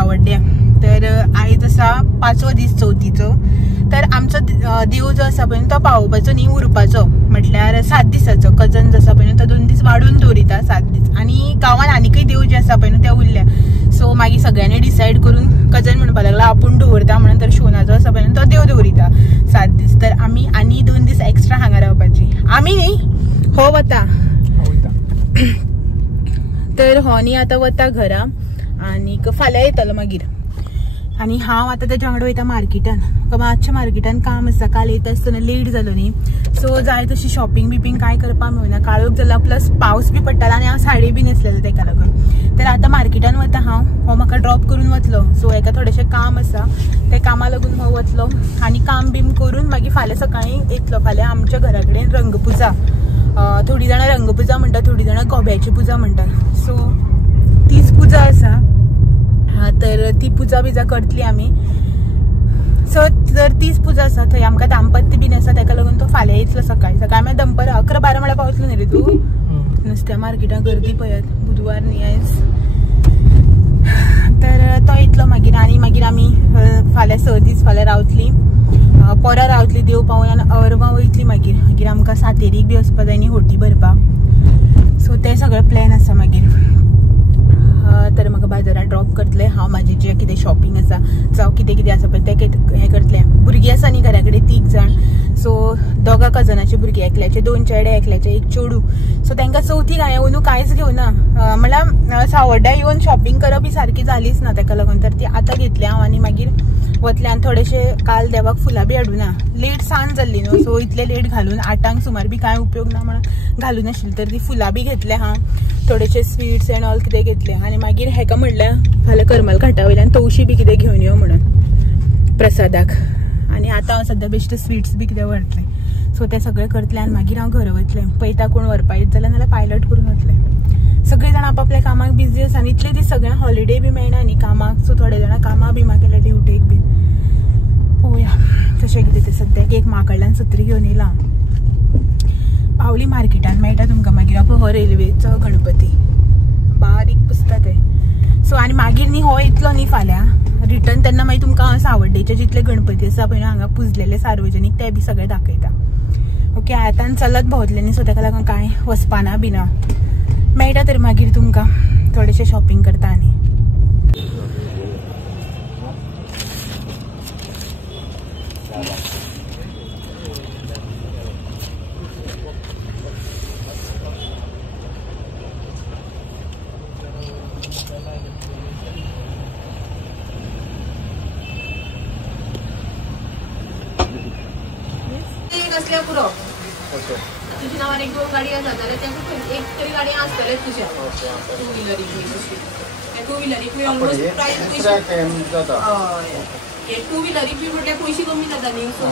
सावड्ड्या. तर आयज आसा 5वो दीस चवथीचो. तर आमचो देव जो आसा पळय तो पावोवपाचो न्ही उरपाचो म्हटल्यार 7 दिसाचो. कजन आसा पळय तो 2 दीस वाडून दवरिता 7 दीस. आनी गांवांत आनीकय देव जे आसा पळय ते उरल्या. सो मागीर सगळ्यांनी डिसायड करून कजन म्हणपाक लागला आपूण दवरता म्हणून. तर शोना जो आसा पळय तो देव दवरिता 7 दीस. तर आमी आनी 2 दीस एक्स्ट्रा हांगा रावपाची. आमी न्ही हो वता. तर हो न्ही आतां वता घरा आनीक फाल्यां येतलो मागीर. आनी हांव आतां तेज्या वांगडा वयता मार्केटान. मातशें मार्केटान काम आसा. काल येता आसतना लेट जालो न्ही. सो जाय तशी शॉपिंग बिपिंग काय करपाक मेळना. काळोख जाला प्लस पावस बी पडटालो आनी हांव साडी बी न्हेसलेलें तेका लागून. तर आतां मार्केटान वता हांव. हो म्हाका ड्रॉप करून वतलो. सो हेका थोडेशें काम आसा ते कामा लागून हो वतलो आनी काम बीम करून मागीर फाल्यां सकाळीं येतलो. फाल्यां आमच्या घरा कडेन रंगपुजा. थोडी जाणां रंगपुजा म्हणटात, थोडी जाणां गोब्याची पुजा म्हणटात. सो तीच पुजा आसा. तर ती पुजा बिजा करतली आमी. सो जर तीच पुजा आसा थंय आमकां दाम्पत्य बीन आसा तेका लागून तो फाल्यां येतलो सकाळी. सकाळी मागीर दनपार 11-12 म्हळ्यार पावतलो न्ही रे तूं. नुस्त्या मार्केटान गर्दी पळयात. बुधवार न्ही आयज. तर तो येतलो मागीर. आनी मागीर आमी फाल्यां 6 दीस फाल्यां रावतली. पोरा रावतली देव पावून आनी अरवां वयतली मागीर. मागीर आमकां सातेरीक बी वचपा जाय न्ही होटी भरपाक. सो ते सगळे प्लॅन आसा मागीर. तर म्हाका बाजारात ड्रॉप करतले हांव. म्हाजें जें कितें शॉपिंग आसा जावं कितें कितें आसा पळय तें हें करतलें. भुरगीं आसा न्ही घरा कडेन 3 जाण. सो 2 कजनाचे भुरगे, एकल्याचे 2 चेडे, एकल्याचे 1 चेडू. सो तांकां चवथीक हांवें अंदू कांयच घेवना. म्हळ्यार सावड्ड्या येवन शॉपिंग करप ही सारकी जालीच ना तेका लागून. तर ती आतां घेतली हांव आनी मागीर वतले. आनी थोडेशे काल देवाक फुलां बी हाडूना. लेट सांज जाल्ली न्हू. सो इतले लेट घालून 8 सुमार बी कांय उपयोग ना म्हणून घालून नाशिल्ली. तर ती फुलां बी घेतले हांव. थोडेशे स्वीट्स एंड ऑल कितें घेतले. आनी मागीर हेका म्हणलें फाल्यां करमल घाटा वयल्यान तवशी बी कितें घेवन यो म्हणून प्रसादाक. आनी आतां हांव सद्या बेश्टे स्वीट्स बी कितें व्हरतलें. सो ते सगळें करतलें आनी मागीर हांव घरा वतलें. पळयता कोण व्हरपा येत जाल्यार नाल्यार पायलट करून वतलें. सगळीं जाणां आपआपल्या कामाक बिजी आसा आनी इतले दीस सगळ्यांक हॉलिडे बी मेळना न्ही कामाक. सो थोडे जाणां कामां बिमा केल्या ड्युटेक बी. पळोवया तशें कितें तें. सद्याक एक म्हा कडल्यान सत्री घेवन येयला. पावली मार्केटान मेळटा तुमकां मागीर. हो रेल्वेचो गणपती बारीक पुसता ते. सो आनी मागीर न्ही हो येतलो न्ही फाल्यां रिटर्न. तेन्ना मागीर तुमकां सावड्डेचे जितले गणपती आसा पळय हांगा पुजलेले सार्वजनीक ते बी सगळे दाखयता. ओके आतां चलत भोंवतले न्ही. सो तेका लागून कांय वचपाना बिना. मेळटा तर मागीर तुमकां थोडेशें शॉपिंग करता आनी. पुरो तुझ्या नावान 1-2 गाडी आसा जाल्यार एक तरी गाडी आसतले तुज्या. 2 व्हिलर 2 व्हिलर ऑलमोस्ट प्राइस जाता. हय 2 व्हिलर बी म्हटल्यार पयशे कमी जाता न्ही. सो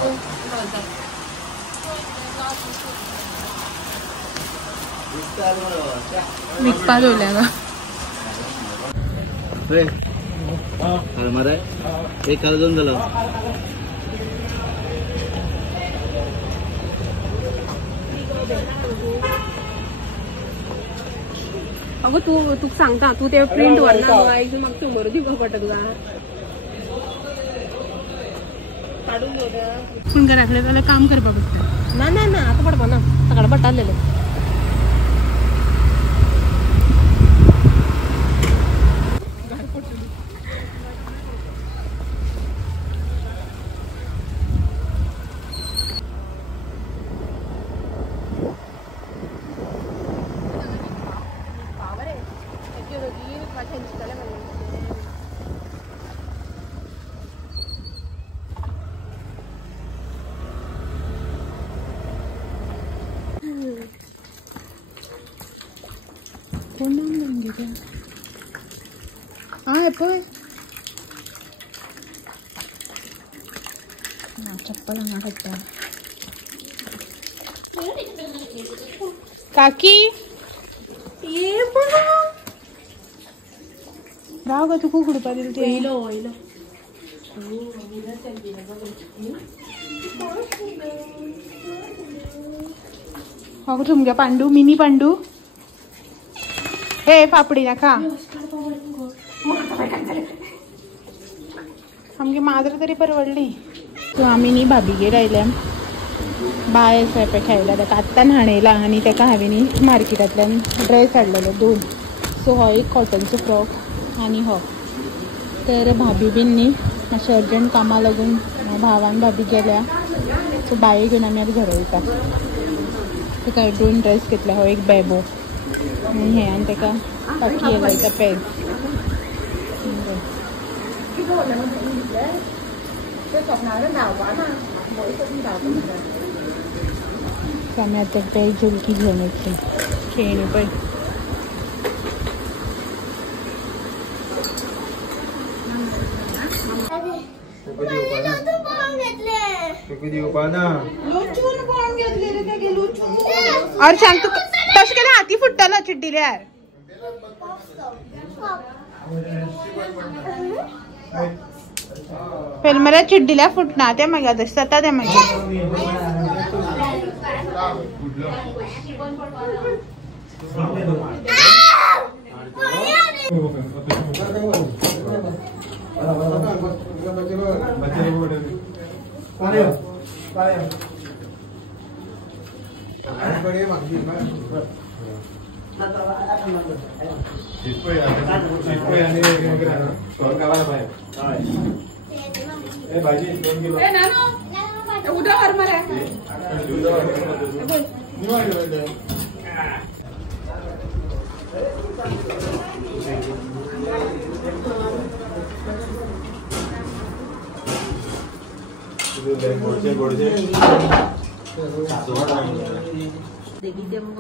विकपा दवरल्या गो मरे. एक काल जालो. अगो तू सांगता तू ते प्रिंट व्हरना म्हाका 100 दिवपाक पडटा तुका. काडून दवरता पूण घरा कडेन जाल्यार काम करपाक पडटा. ना ना ना आतां पडपा ना. सकाळी पडटालेले. पळय चप्पल हांगा काडटा. काकी ये राव गो तुका उडपा दिल ते. वयलो वयलो हो तुमगे पांडू मिनी पांडू. हे फापडी नाका. आमची माजर तरी परवडली. सो आम्ही नी भाभीगे राहिल्या बाय स्वयंपाक खेळला. ताका आत्ता न्हाणयला आनी ताका हांवें नी मार्केटांतल्यान ड्रेस हाडलेलो 2. सो हो एक कॉटनचो फ्रॉक आनी हो. तर भाभी बीन न्ही मातशें अर्जंट कामां लागून भावान भाभी गेल्या. सो बाये घेवन आमी आतां घरा वयता. ताका 2 ड्रेस घेतला. हो एक बेबो आनी हें आनी ताका बाकी हे घालता पॅड. आम्ही आता पॅड झुलकी घेऊन येतली खेळणी पण. और सांग तू तशें केल्यार हाती फुट्टलो चिड्डिल्यार. पयलीं मरे चिड्डिल्यार फुटना तें मागीर तशें जाता तें मागीर.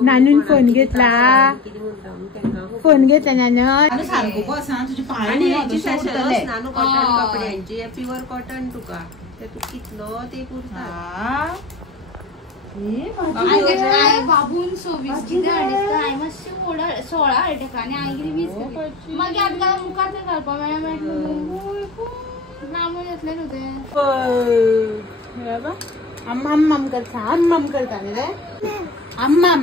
नानून फोन घेतला. फोन घेतला नानू सारको बस तुझे पाय नानू कॉटन कपड्यांची प्युअर कॉटन तुका ते तू कितलो ते पुरता. बाबून 26 किती हाडीस काय मातशे 16 टका आनी आईगरी 20 मागीर आमकां मुखार ते घालपा मेळ्ळें. नामूय येतले न्हू ते. अम्माम करता अम्माम करता न्ही रे. अम्माम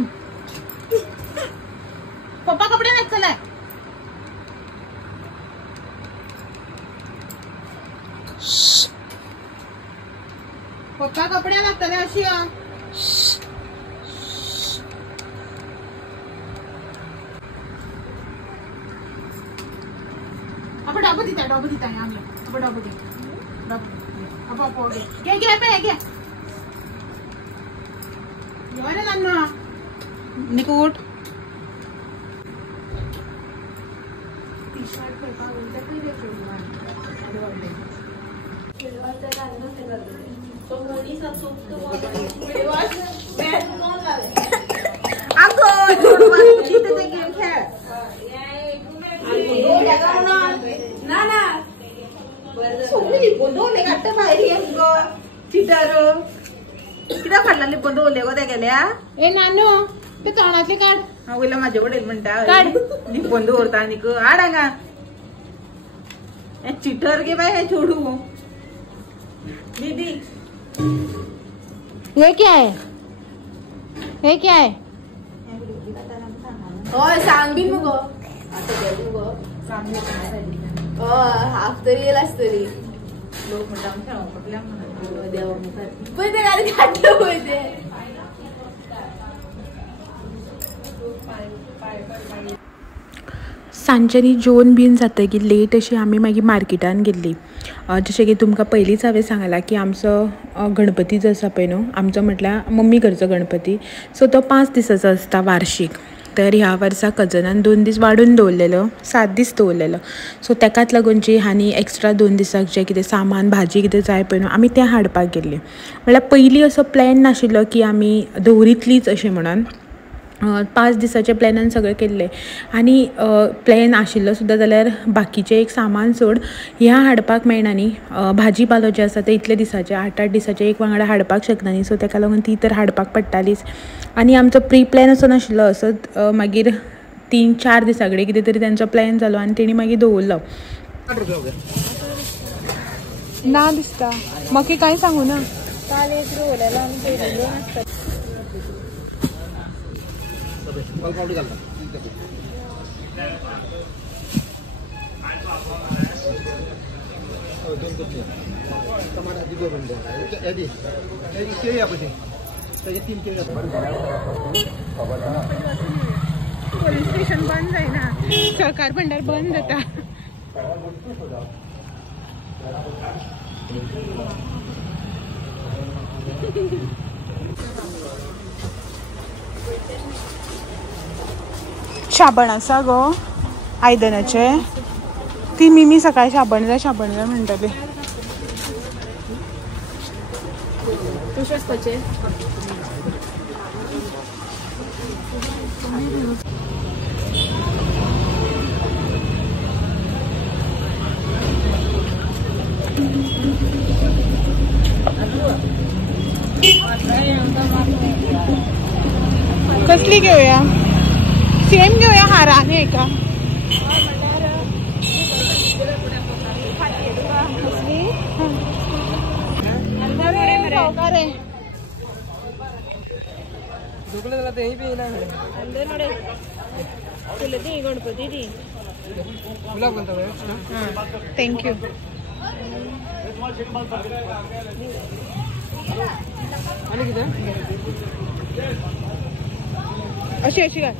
पप्पा कपडे लागतले. पप्पा कपडे लागतले अशी. आपण डबो दिता आम्ही. आपण डबो दिता डबो घे घे पे घे. ఎవరే నన్ను నీకు ఊట్ टी-शर्ट पेपर उलटा पे दे छोड़ना అది వాడే సిల్వర్ రంగు తెగదు సో మోని सब सूप तो विवास मैं कौन लावे आगो जीते ते गेम खेळ ये लगाव ना ना सोनी लिपोंदोले गाट्टा बाहेर येंगो चिटर कित्याक फाडला लिपोंदोले गो ते गेल्या. ए नानू ते तोंडातले काढ. हांव वयला म्हाजे वडील म्हणटा लिपोन दवरता आनीक हाड हांगा. हे चिटर गे बाय हे छोडू दीदी. ये क्या है ये क्या है होय सांग बी मुगो आता दे मुगो सांग हाफ तरी येला तरी लोक म्हणटा खेळोंक पडल्या म्हणून देवा मुखार पळय ते गाडी काडले पळय ते सांजनी जेवण बीन जातकीर लेट अशी आमी मागीर मार्केटान गेल्ली. जशें की तुमकां पयलींच हांवें सांगलां की आमचो गणपती जो आसा पळय न्हू आमचो म्हटल्यार मम्मी घरचो गणपती. सो तो 5 दिसाचो आसता वार्शीक. तर ह्या वर्सा कजनान 2 दीस वाडून दवरलेलो 7 दीस दवरलेलो. सो ताकाच लागून जी आनी एक्स्ट्रा 2 दिसाक जें कितें सामान भाजी कितें जाय पळय न्हू आमी तें हाडपाक गेल्ली. म्हळ्यार पयलीं असो प्लॅन नाशिल्लो की आमी दवरितलीच अशें म्हणून 5 दिसाचे प्लॅनान सगळें केल्लें. आनी प्लॅन आशिल्लो सुद्दां जाल्यार बाकीचें एक सामान सोड ह्या हाडपाक मेळना न्ही. भाजी पालो जे आसा ते इतले दिसाचे 8-8 दिसाचे एक वांगडा हाडपाक शकना न्ही. सो ताका लागून ती तर हाडपाक पडटालीच. आनी आमचो प्री प्लॅन असो नाशिल्लो. असोच मागीर 3-4 दिसां कडेन कितें तरी तांचो प्लॅन जालो आनी तेणी मागीर दवरलो. ना दिसता म्हाका कांय सांगू ना. काल एक दवरलेलो आनी पयलीं नासता. पोलीस स्टेशन बंद जायना, सहकार भंडार बंद जाता. शाबण आसा गो आयदनाचे. ती मिमी सकाळी शाबण जाय म्हणटाली. कशें आसपाचें? कसली घेऊया? सेम घेऊया हाराने आहे का? गणपती दी थँक्यू. अशी अशी काय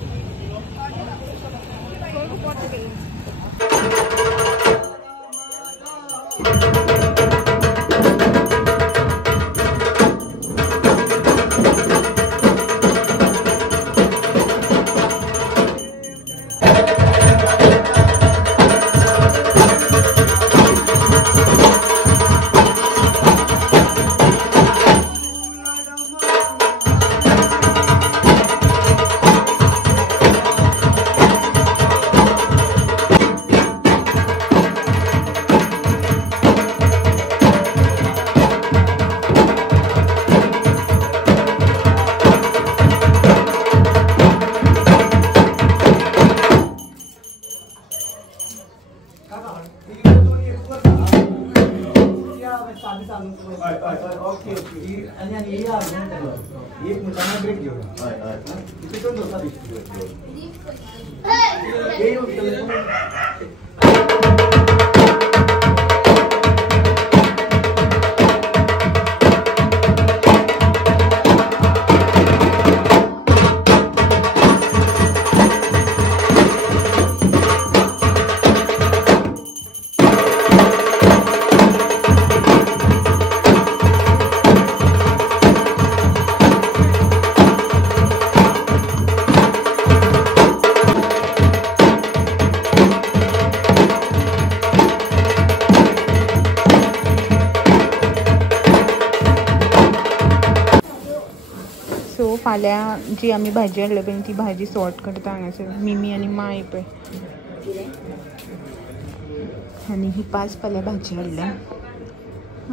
फाल्यां जी आमी भाजी हाडल्या पळय ती भाजी सॉर्ट करता हांगासर मिमी आनी माय पळय. आनी ही 5 फाल्यां भाजी हाडल्या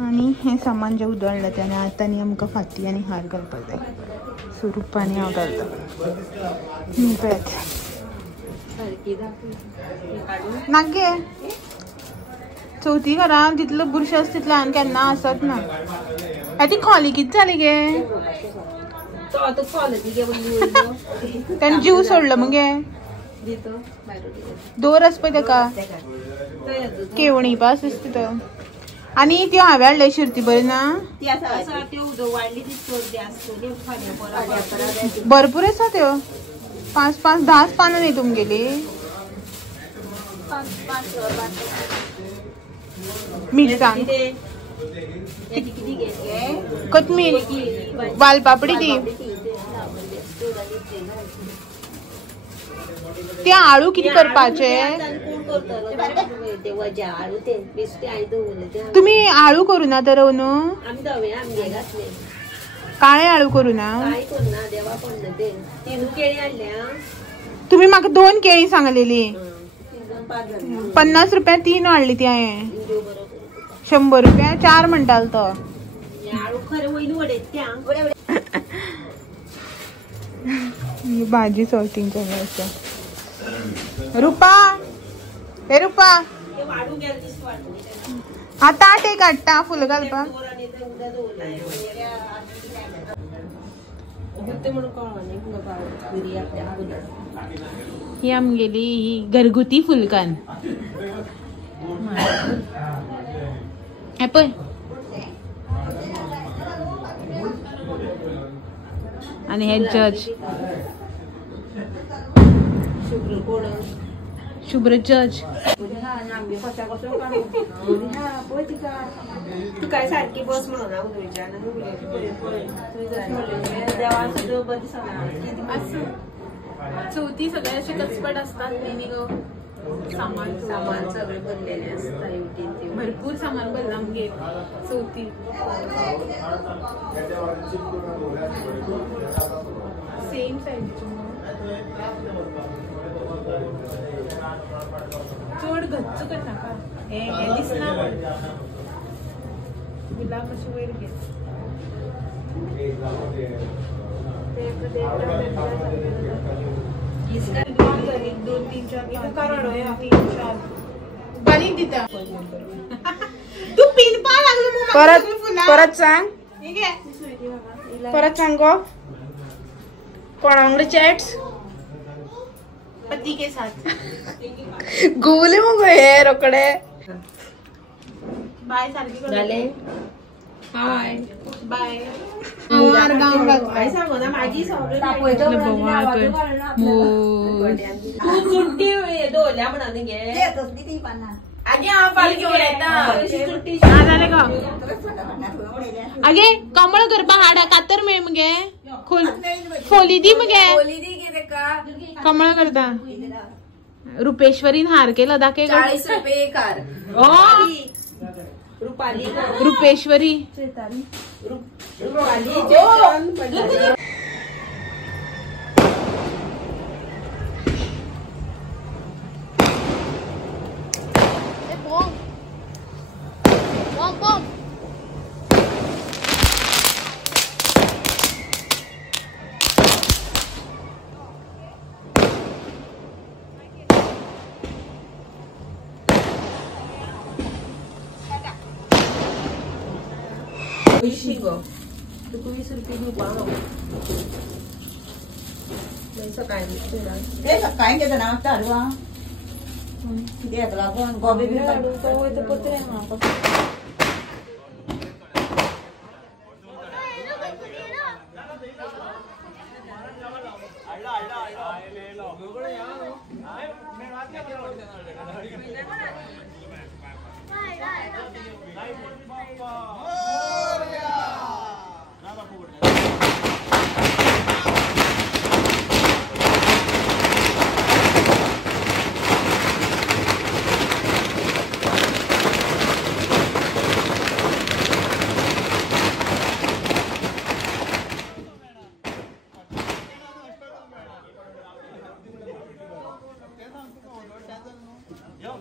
आनी हें सामान जें उदळ्ळें तें आनी आतां न्ही आमकां फाती आनी हार घालपाक जाय. सो रुपा आनी हांव घालता. पळयात नागे चवथी घरान तितलो बुरशें आसा तितलें हांवें केन्ना आसत ना. ती खोली कितें जाली गे? त्याने जीव सोडलो मगे. दोर आस पळय ताका केवणी पास आसता तो. आनी त्यो हांवें हाडले शिरती बरी ना भरपूर आसा त्यो. 5-5 10 पानां न्ही तुमगेली. मिरसांग कोथमीर वालपापडी दी. ते आळू किती करपाचे? तुम्ही आळू करू ना तर काळे आळू करू ना. तुम्ही म्हाका 2 केळी सांगलेली 50 रुपया 3 हाडली ती हांवें. 100 रुपया 4 म्हणटालो तो. भाजी सॉर्टिंग चालू आसा. रुपा हे रुपा आता ताट काडटा फुल घालपाक. ही आमगेली ही घरगुती फुलकान. ऍपल आणि हे जज शुभ्र जज. तू काय सारखी बस म्हणून चौथी सगळ्या असे कचपट असतात. सामान सगळे बनलेले असतात. भरपूर सामान बदलाम घे. चौथी सेम साईज चड गच्च कर नाका. हे दिसना गुलाब कशी वयर घे. दोन तीन चार बारीक दिता. तू पिन पा लागलो परत सांग. परत सांग गो. कोणाकडे चॅट्स पति के साथ गुले मग हे रोकडे. बाय सारखी झाले. Hi bye. काय सांगू ना माझी सुट्टी डोल्या म्हणून घे. आगे कमळ करपा हाडा कातर मेळ मगे खोली दी मगे कमळ करता. रुपेश्वरीन हार केला दाखे 40 रुपये एक हार. रुपाली रुपेश्वरी सकाळी घेता ना हाडवा कित्याक लागून गोबी बी Yo,